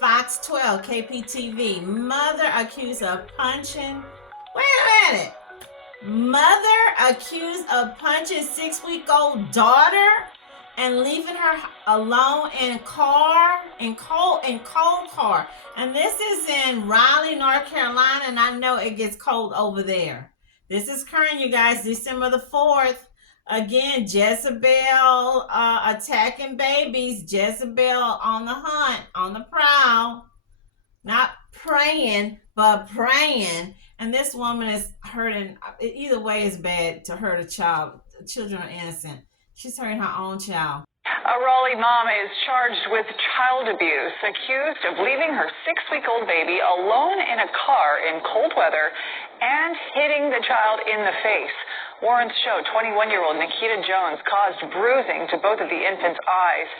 Fox 12, KPTV. Mother accused of punching. Wait a minute. Mother accused of punching 6-week-old daughter and leaving her alone in cold car. And this is in Raleigh, North Carolina, and I know it gets cold over there. This is current, you guys, December the 4th. Again, Jezebel attacking babies. Jezebel on the hunt, on the prowl. Not praying, but praying. And this woman is hurting. Either way is bad to hurt a child. Children are innocent. She's hurting her own child. A Raleigh mom is charged with child abuse, accused of leaving her 6-week-old baby alone in a car in cold weather and hitting the child in the face. Warrants show 21-year-old Nikita Jones caused bruising to both of the infant's eyes.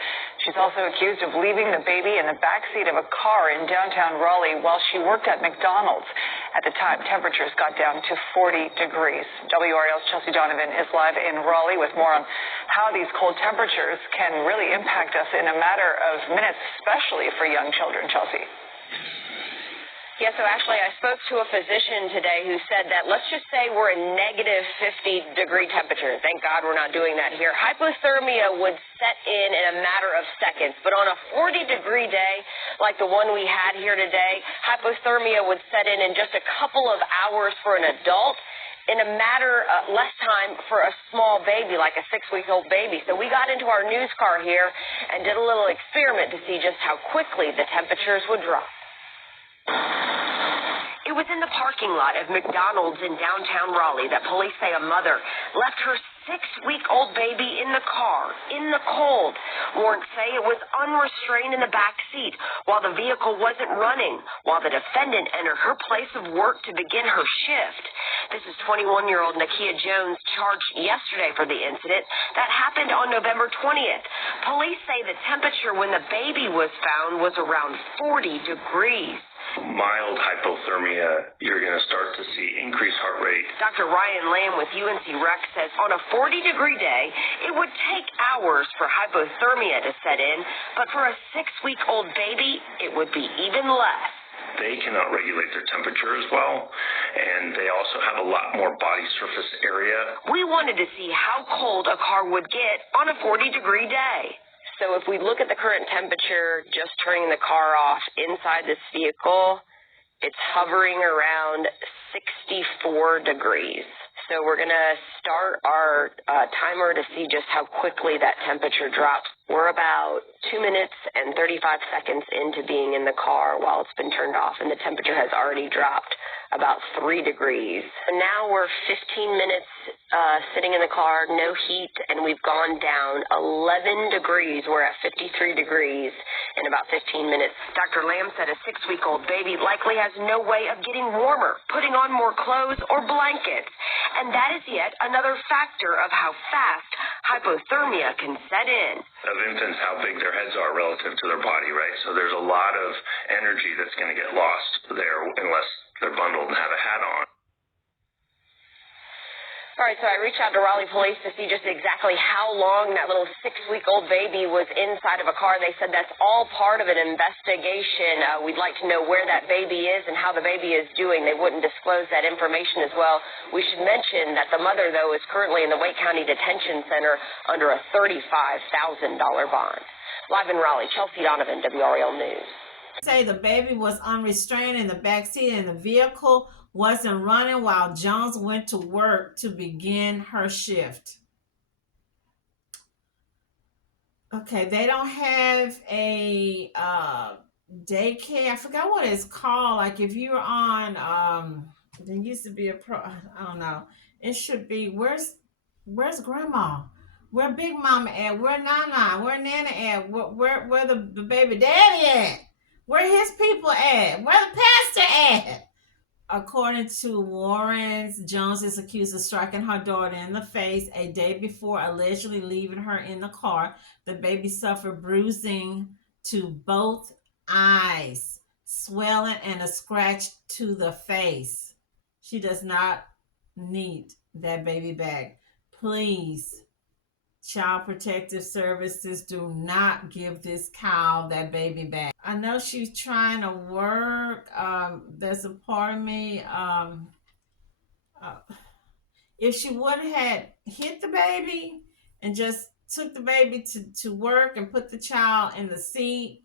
She's also accused of leaving the baby in the backseat of a car in downtown Raleigh while she worked at McDonald's. At the time, temperatures got down to 40 degrees. WRL's Chelsea Donovan is live in Raleigh with more on how these cold temperatures can really impact us in a matter of minutes, especially for young children. Chelsea. Yeah, so actually I spoke to a physician today who said that let's just say we're in negative 50-degree temperature. Thank God we're not doing that here. Hypothermia would set in a matter of seconds. But on a 40-degree day like the one we had here today, hypothermia would set in just a couple of hours for an adult, in a matter of less time for a small baby, like a 6-week-old baby. So we got into our news car here and did a little experiment to see just how quickly the temperatures would drop. It was in the parking lot of McDonald's in downtown Raleigh that police say a mother left her 6-week-old baby in the car, in the cold. Warrants say it was unrestrained in the back seat while the vehicle wasn't running, while the defendant entered her place of work to begin her shift. This is 21-year-old Nikita Jones, charged yesterday for the incident that happened on November 20th. Police say the temperature when the baby was found was around 40 degrees. Mild hypothermia, you're going to start to see increased heart rate. Dr. Ryan Lamb with UNC Rec says on a 40-degree day, it would take hours for hypothermia to set in, but for a 6-week-old baby, it would be even less. They cannot regulate their temperature as well, and they also have a lot more body surface area. We wanted to see how cold a car would get on a 40-degree day. So if we look at the current temperature, just turning the car off inside this vehicle, it's hovering around 64 degrees. So we're going to start our timer to see just how quickly that temperature drops. We're about 2 minutes and 35 seconds into being in the car while it's been turned off, and the temperature has already dropped about 3 degrees. Now we're 15 minutes sitting in the car, no heat, and we've gone down 11 degrees. We're at 53 degrees in about 15 minutes. Dr. Lamb said a 6-week-old baby likely has no way of getting warmer, putting on more clothes or blankets. And that is yet another factor of how fast hypothermia can set in. Of infants, how big their heads are relative to their body, right? So there's a lot of energy that's going to get lost there unless they're bundled and have a hat on. All right, so I reached out to Raleigh police to see just exactly how long that little 6-week-old baby was inside of a car. They said that's all part of an investigation. We'd like to know where that baby is and how the baby is doing. They wouldn't disclose that information as well. We should mention that the mother, though, is currently in the Wake County Detention Center under a $35,000 bond. Live in Raleigh, Chelsea Donovan, WRL News. Say the baby was unrestrained in the backseat and the vehicle wasn't running while Jones went to work to begin her shift. Okay, they don't have a daycare. I forgot what it's called. Like if you're on, there used to be a I don't know. It should be, where's grandma? Where Big Mama at? Where Nana? Where Nana at? Where the baby daddy at? Where his people at? Where the pastor at? According to Warrens, Jones is accused of striking her daughter in the face a day before allegedly leaving her in the car. The baby suffered bruising to both eyes, swelling, and a scratch to the face. She does not need that baby back. Please Child Protective Services, do not give this cow that baby back. I know she's trying to work. There's a part of me, uh, if she would have hit the baby and just took the baby to work and put the child in the seat,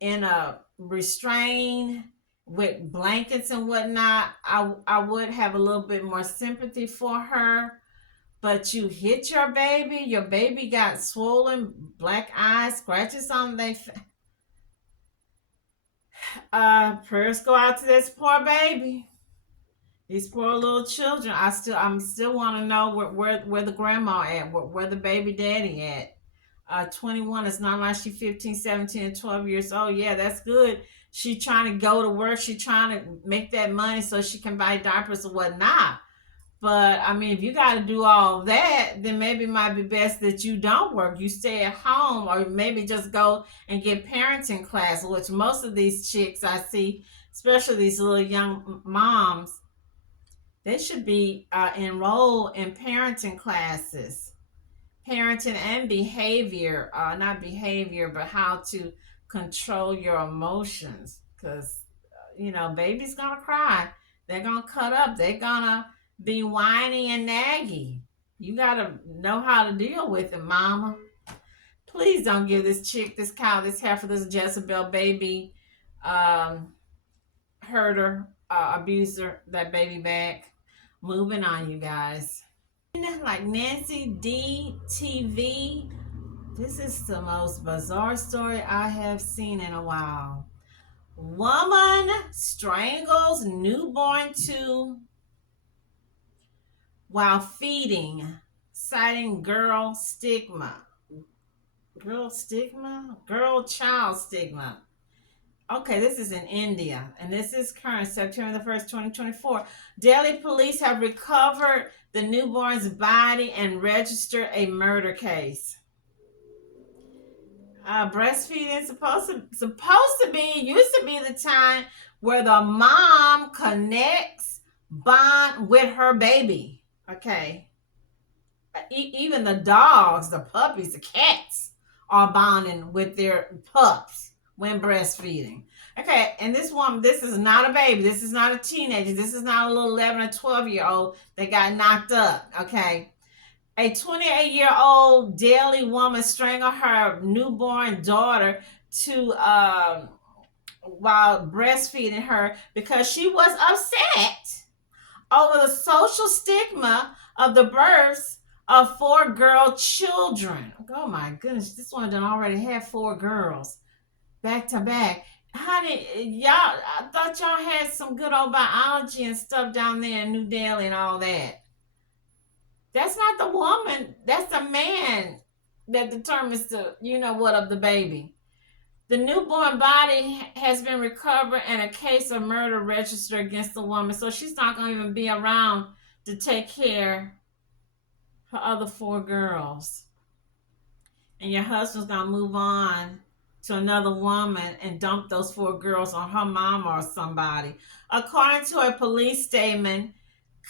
in a restraint with blankets and whatnot, I would have a little bit more sympathy for her. But you hit your baby got swollen black eyes, scratches on their prayers go out to this poor baby. These poor little children. I'm still want to know where the grandma at, where the baby daddy at. 21. It's not like she 15, 17, and 12 years old. Yeah, that's good. She trying to go to work. She trying to make that money so she can buy diapers or whatnot. But I mean, if you got to do all that, then maybe it might be best that you don't work. You stay at home, or maybe just go and get parenting class, which most of these chicks I see, especially these little young moms, they should be enrolled in parenting classes, parenting and behavior, not behavior, but how to control your emotions. Because, baby's going to cry. They're going to cut up. They're going to be whiny and naggy. You got to know how to deal with it, mama. Please don't give this chick, this cow, this heifer, this Jezebel baby herder, abuser, that baby back. Moving on, you guys. Like Nancy D TV. This is the most bizarre story I have seen in a while. Woman strangles newborn to while feeding, citing girl stigma. Girl child stigma. Okay, this is in India, and this is current, September the 1st, 2024. Delhi police have recovered the newborn's body and registered a murder case. Breastfeeding used to be the time where the mom connects, bond with her baby. Okay. Even the dogs, the puppies, the cats are bonding with their pups when breastfeeding. Okay, and this woman, this is not a baby. This is not a teenager. This is not a little 11 or 12-year-old that got knocked up. Okay. A 28-year-old Delhi woman strangled her newborn daughter while breastfeeding her because she was upset over the social stigma of the births of 4 girl children. Oh my goodness, this one done already had 4 girls back to back. Honey, I thought y'all had some good old biology and stuff down there in New Delhi and all that. That's not the woman. That's the man that determines of the baby. The newborn body has been recovered and a case of murder registered against the woman. So she's not going to even be around to take care of her other 4 girls. And your husband's going to move on to another woman and dump those 4 girls on her mama or somebody. According to a police statement,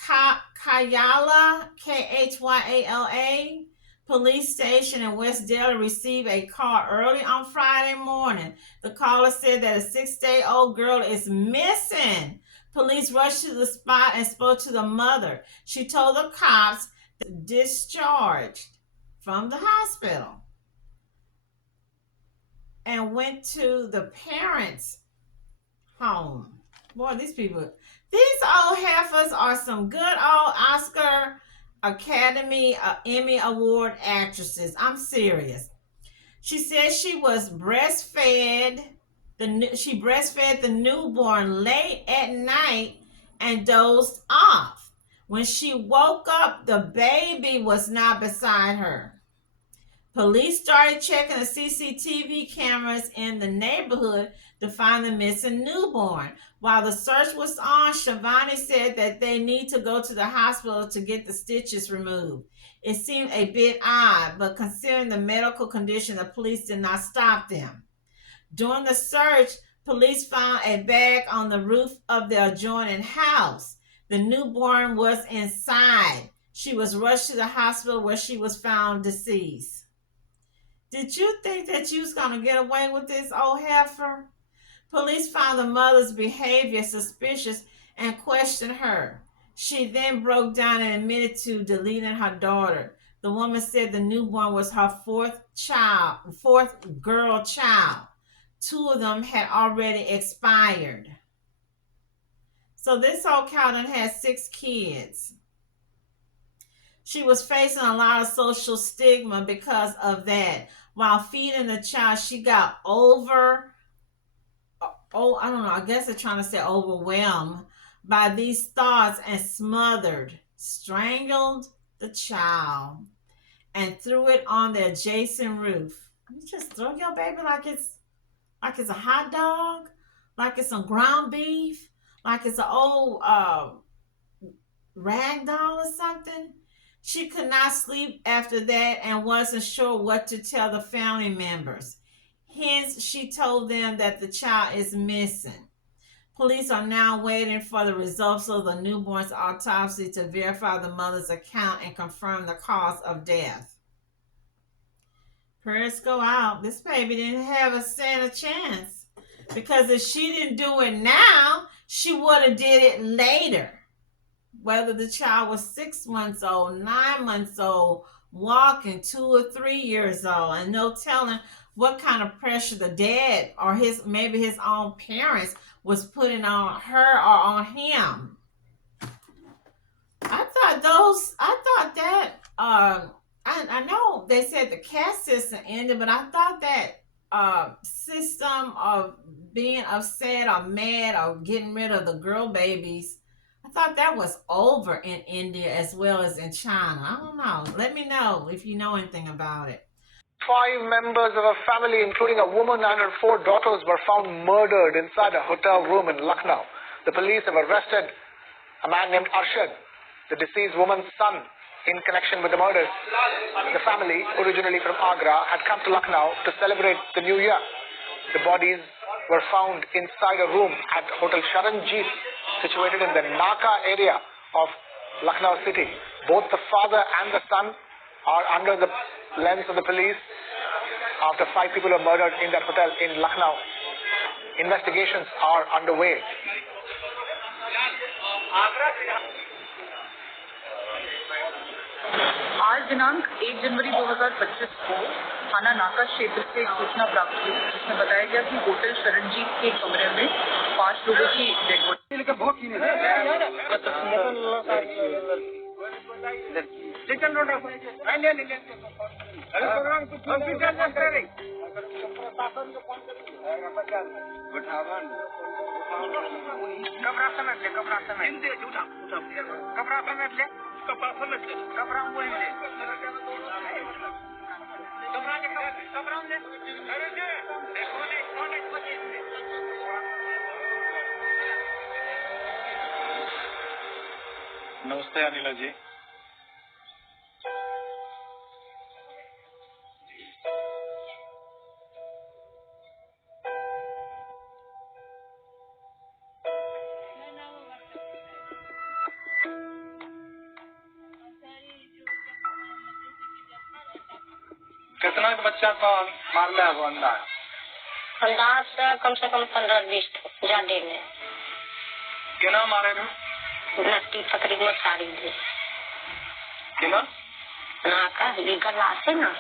Kyala, Khyala, police station in West Delhi received a call early on Friday morning. The caller said that a 6-day-old girl is missing. Police rushed to the spot and spoke to the mother. She told the cops that discharged from the hospital and went to the parents' home. Boy, these old heifers are some good old Oscar, Academy, Emmy Award actresses. I'm serious. She said she was breastfed. She breastfed the newborn late at night and dozed off. When she woke up, the baby was not beside her. Police started checking the CCTV cameras in the neighborhood to find the missing newborn. While the search was on, Shivani said that they need to go to the hospital to get the stitches removed. It seemed a bit odd, but considering the medical condition, the police did not stop them. During the search, police found a bag on the roof of the adjoining house. The newborn was inside. She was rushed to the hospital where she was found deceased. Did you think that you was going to get away with this, old heifer? Police found the mother's behavior suspicious and questioned her. She then broke down and admitted to deleting her daughter. The woman said the newborn was her fourth girl child. 2 of them had already expired. So this whole cow done had 6 kids. She was facing a lot of social stigma because of that. While feeding the child, she got I don't know, I guess they're trying to say overwhelmed by these thoughts and strangled the child, and threw it on the adjacent roof. You just throw your baby like it's a hot dog, like it's some ground beef, like it's an old rag doll or something. She could not sleep after that and wasn't sure what to tell the family members. Hence, she told them that the child is missing. Police are now waiting for the results of the newborn's autopsy to verify the mother's account and confirm the cause of death. Prayers go out. This baby didn't have a stand a chance, because if she didn't do it now, she would have did it later. Whether the child was 6 months old, 9 months old, walking, 2 or 3 years old, and no telling what kind of pressure the dad or maybe his own parents was putting on her or on him. I know they said the caste system ended, but I thought that system of being upset or mad or getting rid of the girl babies, I thought that was over in India as well as in China. I don't know. Let me know if you know anything about it. 5 members of a family, including a woman and her 4 daughters, were found murdered inside a hotel room in Lucknow. The police have arrested a man named Arshad, the deceased woman's son, in connection with the murders. The family, originally from Agra, had come to Lucknow to celebrate the new year. The bodies were found inside a room at Hotel Sharanjeet, situated in the Naka area of Lucknow city. Both the father and the son are under the lens of the police after 5 people were murdered in that hotel in Lucknow. Investigations are underway. आज दिनांक 1 जनवरी 2025 को थाना नाका क्षेत्र से एक सूचना प्राप्त हुई, जिसमें बताया गया कि होटल शरणजीत के कमरे में 5 लोगों की डेड बॉडी। नमस्ते अनिला जी। कितना बच्चा का मारना है वो अंदाज? अंदाज कम से कम 15-20 ज्यादा में। कितना मारे थे? नट्टी तकरीबन सारी थी। कितना? ना का ये गला से ना,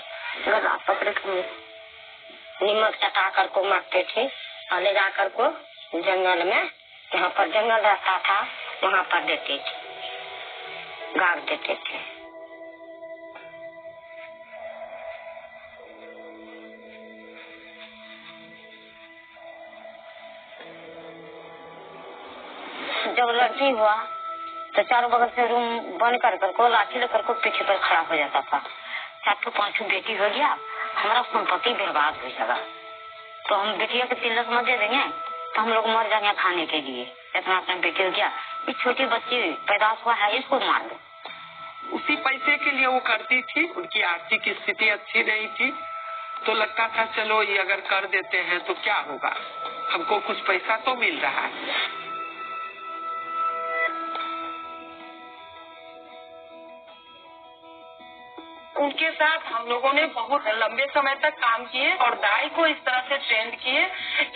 गला पकड़ के नीमक चटा कर को मारते थे और ले जाकर को जंगल में, जहाँ पर जंगल रहता था वहाँ पर देते थे, गाड़ देते थे। जब लड़की हुआ तो चारों बगल से रूम बंद कर को लाठी लेकर को पीछे पर खड़ा हो जाता था। 4-5 बेटी हो गया, हमारा संपत्ति बर्बाद हो जाएगा, तो हम बेटियों के तिलक में दे देंगे तो हम लोग मर जाएंगे खाने के लिए। इतना अपना बेटी हो गया, ये छोटी बच्ची पैदाश हुआ है, इसको मार दो। उसी पैसे के लिए वो करती थी, उनकी आर्थिक स्थिति अच्छी नहीं थी, तो लगता था चलो ये अगर कर देते हैं तो क्या होगा, हमको कुछ पैसा तो मिल रहा है। उनके साथ हम लोगों ने बहुत लंबे समय तक काम किए और दाई को इस तरह से ट्रेंड किए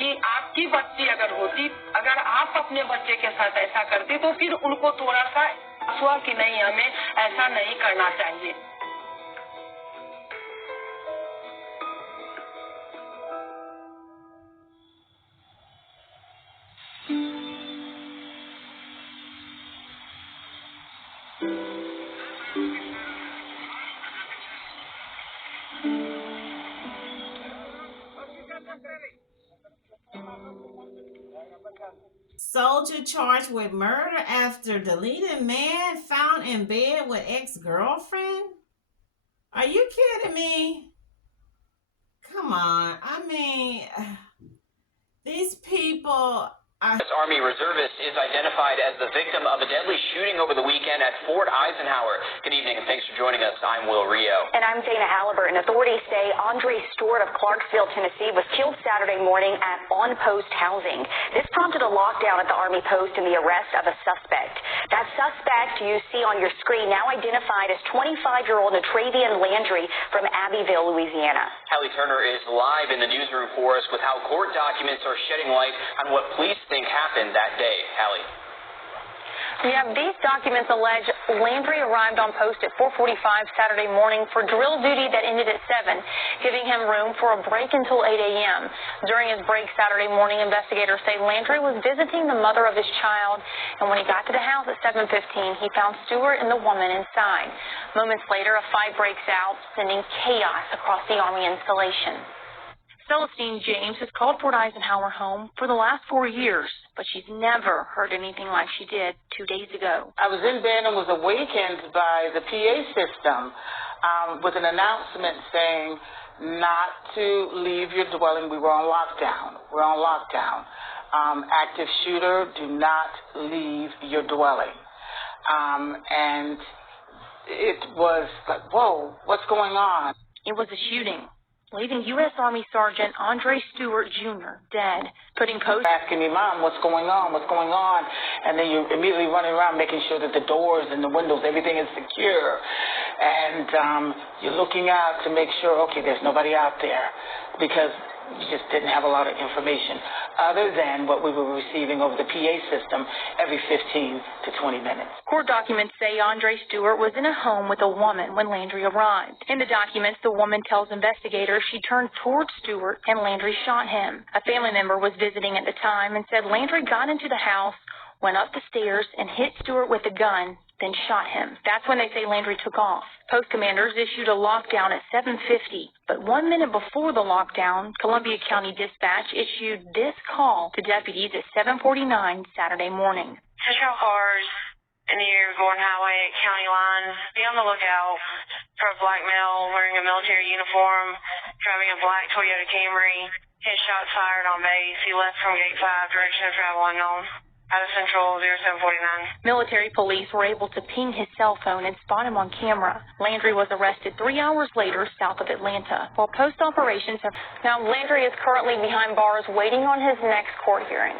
कि आपकी बच्ची अगर आप अपने बच्चे के साथ ऐसा करती तो फिर उनको थोड़ा सा हुआ कि नहीं, हमें ऐसा नहीं करना चाहिए। Soldier charged with murder after deleted man found in bed with ex-girlfriend? Are you kidding me? Come on. I mean, these people are... U.S. Army reservist is identified as the victim of a deadly shooting over the weekend at Fort Eisenhower. Good evening and thanks for joining us. I'm Will Rio. And I'm Dana Halliburton. Authorities say Andre Stewart of Clarksville, Tennessee was killed Saturday morning at on-post housing. This prompted a lockdown at the Army post and the arrest of a suspect. That suspect you see on your screen now identified as 25-year-old Natravien Landry from Abbeville, Louisiana. Hallie Turner is live in the newsroom for us with how court documents are shedding light on what police think happened that day. Hallie. Yeah, these documents allege Landry arrived on post at 4:45 Saturday morning for drill duty that ended at 7, giving him room for a break until 8 a.m. During his break Saturday morning, investigators say Landry was visiting the mother of his child, and when he got to the house at 7:15, he found Stewart and the woman inside. Moments later, a fight breaks out, sending chaos across the Army installation. Celestine James has called Fort Eisenhower home for the last 4 years, but she's never heard anything like she did 2 days ago. I was in bed and was awakened by the PA system with an announcement saying not to leave your dwelling. We were on lockdown. We're on lockdown. Active shooter, do not leave your dwelling. And it was like, whoa, what's going on? It was a shooting, leaving U.S. Army Sergeant Andre Stewart, Jr. dead, putting post... Asking me, Mom, what's going on? What's going on? And then you're immediately running around making sure that the doors and the windows, everything is secure. And you're looking out to make sure, okay, there's nobody out there, because you just didn't have a lot of information other than what we were receiving over the PA system every 15 to 20 minutes. Court documents say Andre Stewart was in a home with a woman when Landry arrived. In the documents, the woman tells investigators she turned towards Stewart and Landry shot him. A family member was visiting at the time and said Landry got into the house, went up the stairs, and hit Stewart with a gun, then shot him. That's when they say Landry took off. Post commanders issued a lockdown at 7:50, but 1 minute before the lockdown, Columbia County Dispatch issued this call to deputies at 7:49 Saturday morning. Central cars in the area of Gordon Highway at County Line. Be on the lookout for a black male wearing a military uniform, driving a black Toyota Camry. His shots fired on base. He left from Gate 5, direction of travel unknown. Out of Central 0749. Military police were able to ping his cell phone and spot him on camera. Landry was arrested 3 hours later south of Atlanta, while post operations have... Now, Landry is currently behind bars waiting on his next court hearing.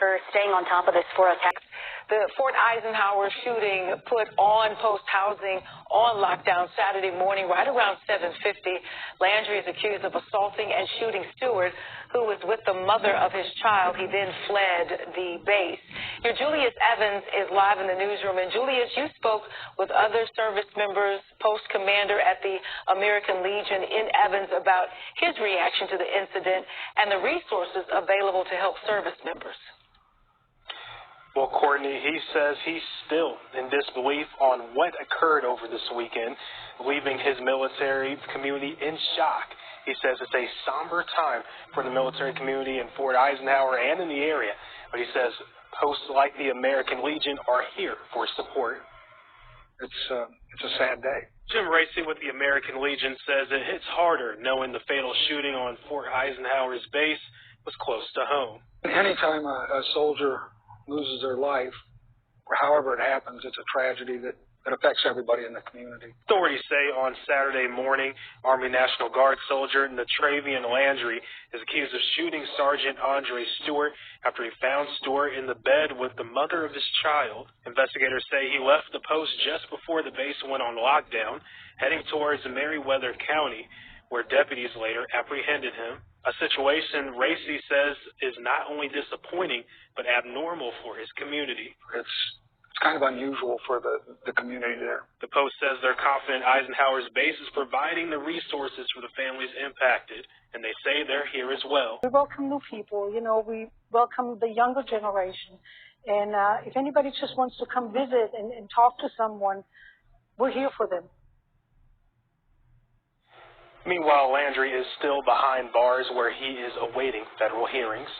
For staying on top of this for a text. The Fort Eisenhower shooting put on-post housing on lockdown Saturday morning right around 7:50. Landry is accused of assaulting and shooting Stewart, who was with the mother of his child. He then fled the base. Your Julius Evans is live in the newsroom. And Julius, you spoke with other service members, post commander at the American Legion in Evans, about his reaction to the incident and the resources available to help service members. Well, Courtney, he says he's still in disbelief on what occurred over this weekend, leaving his military community in shock. He says it's a somber time for the military community in Fort Eisenhower and in the area. But he says posts like the American Legion are here for support. It's a sad day. Jim Racy with the American Legion says it hits harder knowing the fatal shooting on Fort Eisenhower's base was close to home. Anytime a soldier loses their life, or however it happens, it's a tragedy that that affects everybody in the community. Authorities say on Saturday morning, Army National Guard soldier Natravien Landry is accused of shooting Sgt Andre Stewart after he found Stewart in the bed with the mother of his child. Investigators say he left the post just before the base went on lockdown, heading towards Meriwether County, where deputies later apprehended him. A situation Racy says is not only disappointing, but abnormal for his community. It's kind of unusual for the community there. The Post says they're confident Eisenhower's base is providing the resources for the families impacted, and they say they're here as well. We welcome new people. You know, we welcome the younger generation. And if anybody just wants to come visit and talk to someone, we're here for them. Meanwhile, Landry is still behind bars where he is awaiting federal hearings.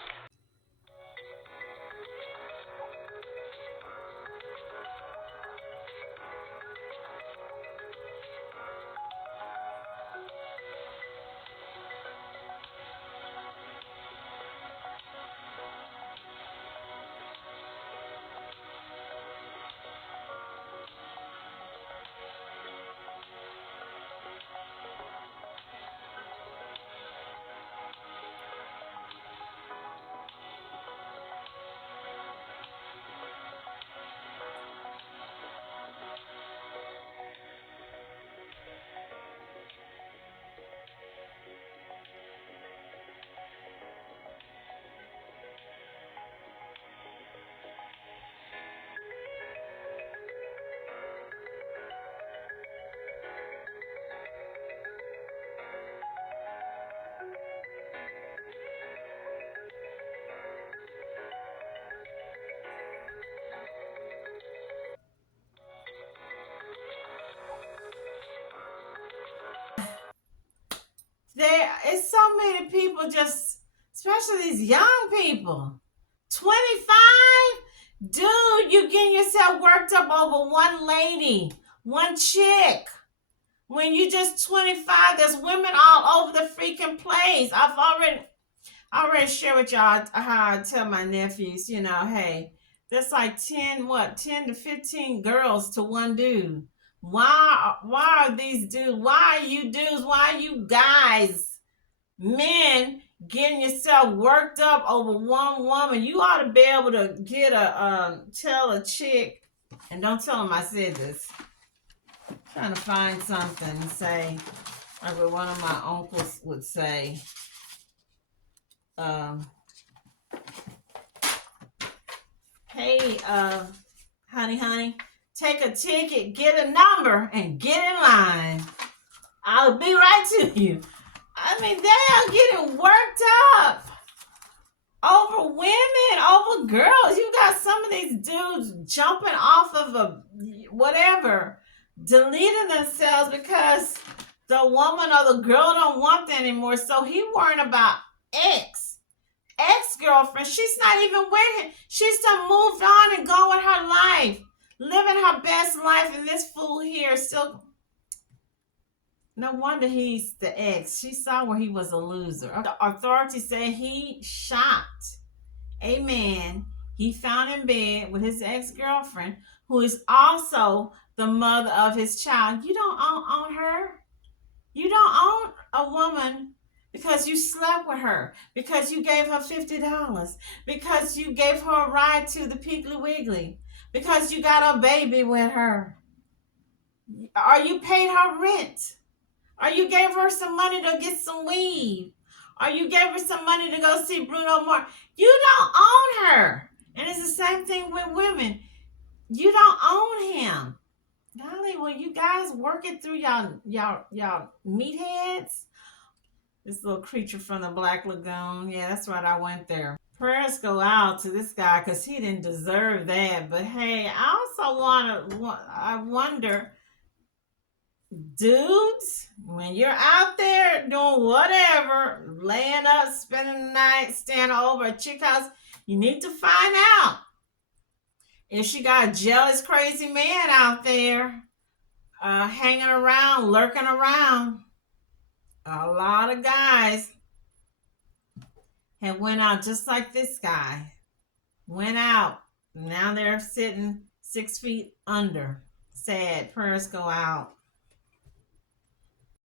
There is so many people, just especially these young people. 25? Dude, you getting yourself worked up over one lady, one chick. When you just 25, there's women all over the freaking place. I've already shared with y'all how I tell my nephews, you know, hey, there's like 10 to 15 girls to one dude. Why are these dudes? Why are you dudes? Why are you guys, men, getting yourself worked up over one woman? You ought to be able to get tell a chick, and don't tell them I said this. I'm trying to find something to say, like what one of my uncles would say. Hey, honey, take a ticket, get a number, and get in line. I'll be right to you. I mean, they are getting worked up over women, over girls. You got some of these dudes jumping off of a whatever, deleting themselves because the woman or the girl don't want that anymore. So he worrying about ex-girlfriend. She's not even with him. She's done moved on and gone with her life, living her best life, and this fool here still. No wonder he's the ex. She saw where he was a loser. The authorities say he shot a man he found in bed with his ex-girlfriend, who is also the mother of his child. You don't own her. You don't own a woman because you slept with her, because you gave her $50, because you gave her a ride to the Piggly Wiggly, because you got a baby with her, or you paid her rent, or you gave her some money to get some weed, or you gave her some money to go see Bruno Mars. You don't own her. And it's the same thing with women. You don't own him. Golly, will you guys work it through y'all meatheads? This little creature from the Black Lagoon. Yeah, that's right, I went there. Prayers go out to this guy because he didn't deserve that. But hey, I wonder, dudes, when you're out there doing whatever, laying up, spending the night, staying over a chick house, you need to find out if she got a jealous, crazy man out there hanging around, lurking around. A lot of guys have went out just like this guy. Went out. Now they're sitting 6 feet under. sad. Prayers go out